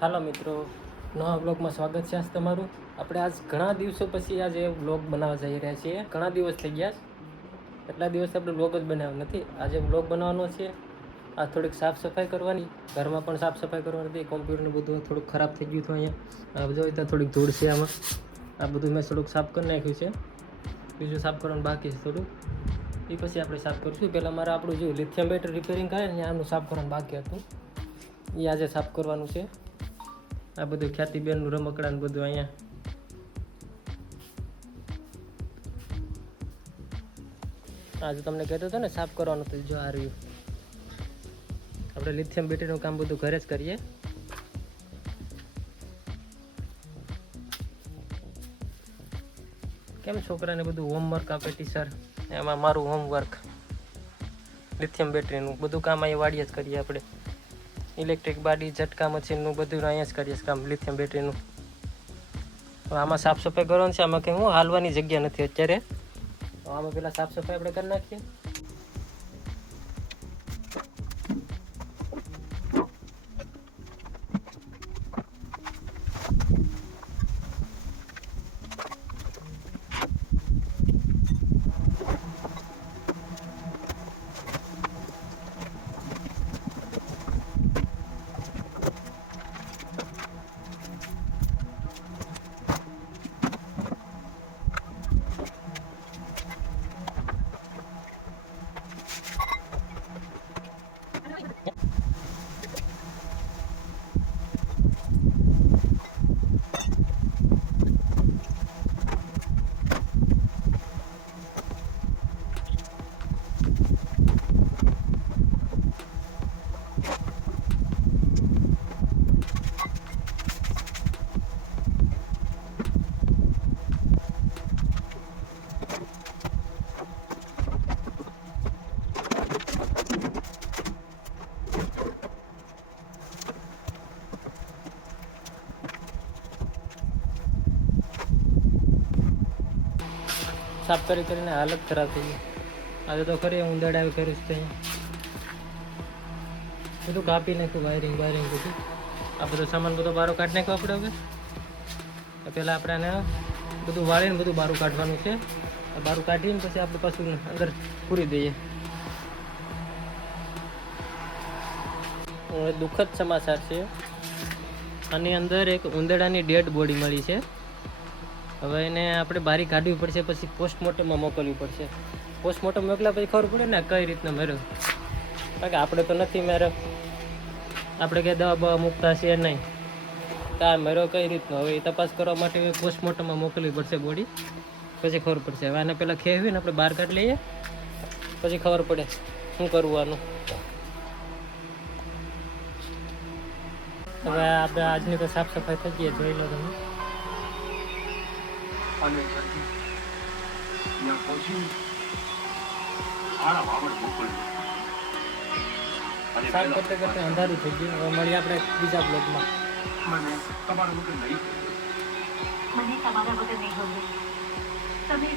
હાલો મિત્રો, નવા બ્લોગમાં સ્વાગત છે આજ તમારું. આપણે આજ ઘણા દિવસો પછી આજે બ્લોગ બનાવવા જઈ રહ્યા છીએ. ઘણા દિવસ થઈ ગયા, એટલા દિવસ આપણે બ્લોગ જ બનાવ્યો નથી. આજે બ્લોગ બનાવવાનો છે. આ થોડીક સાફ સફાઈ કરવાની, ઘરમાં પણ સાફ સફાઈ કરવાની હતી. કોમ્પ્યુટરનું બધું થોડુંક ખરાબ થઈ ગયું હતું અહીંયા. આ બધું ત્યાં થોડીક ધૂળ છે આમાં. આ બધું મેં થોડુંક સાફ કરી નાખ્યું છે. બીજું સાફ કરવાનું બાકી છે થોડું, એ પછી આપણે સાફ કરીશું. પહેલાં મારે આપણું જો લિથિયમ બેટરી રિપેરિંગ કરે ને આનું સાફ કરવાનું બાકી હતું, એ આજે સાફ કરવાનું છે. આ બધું ખ્યાતિબેનનું રમકડા ને બધું અહીંયા આજે તમને કહેતો હતો ને સાફ કરવાનું હતું. જો આ રહ્યું, આપણે લિથિયમ બેટરીનું કામ બધું ઘરે જ કરીએ. કેમ છોકરાને બધું હોમવર્ક આપે ટીચર, એમાં મારું હોમવર્ક લિથિયમ બેટરીનું બધું કામ અહીંયા વાડીએ જ કરીએ આપણે. ઇલેક્ટ્રિક બાડી, ઝટકા મશીનનું બધું અહીંયા જ કરીએ કામ લિથિયમ બેટરીનું. આમાં સાફ સફાઈ કરવાની છે. આમાં કંઈ હું હાલવાની જગ્યા નથી અત્યારે. આમાં પેલા સાફ સફાઈ આપણે કરી નાખીએ. સાફ કરીને હાલત ખરાબ થઈ ગઈ. આજે તો ખરી ઉંદરડા આવી કરીશ તો અહીંયા બધું કાપી નાખ્યું, વાયરિંગ બધું. આ બધો સામાન બધો બારો કાઢી નાખ્યો આપણે. હવે પહેલાં આપણે આને બધું વાળીને બધું બારું કાઢવાનું છે. બારું કાઢીને પછી આપણે પાછું અંદર પૂરી દઈએ. દુઃખદ સમાચાર છે. આની અંદર એક ઉંદરડાની ડેડ બોડી મળી છે. હવે એને આપણે બારી કાઢવી પડશે, પછી પોસ્ટમોર્ટમમાં મોકલવી પડશે. પોસ્ટમોર્ટમ મોકલ્યા પછી ખબર પડે ને કઈ રીતના મર્યો. કારણ કે આપણે તો નથી મર્યો, આપણે કંઈ દવા બવા મૂકતા છે નહીં. તો આ મર્યો કઈ રીતનો, હવે એ તપાસ કરવા માટે પોસ્ટમોર્ટમમાં મોકલવી પડશે બોડી, પછી ખબર પડશે. હવે આને પહેલાં ખેવીને આપણે બહાર કાઢી લઈએ, પછી ખબર પડે શું કરવું આનું. હવે આપણે આજની તો સાફ સફાઈ થઈ ગઈ, જોઈ લો તમે. અને પછી ત્યાં પહોંચી આડા વાવડ મોકલ્યું. સાફ કરતે અંધારું થઈ ગયું. હવે મળીએ આપણે બીજા બ્લોગમાં. મને તમારા વગર નહીં મને તમારા વગર નહીં ગમે. તમે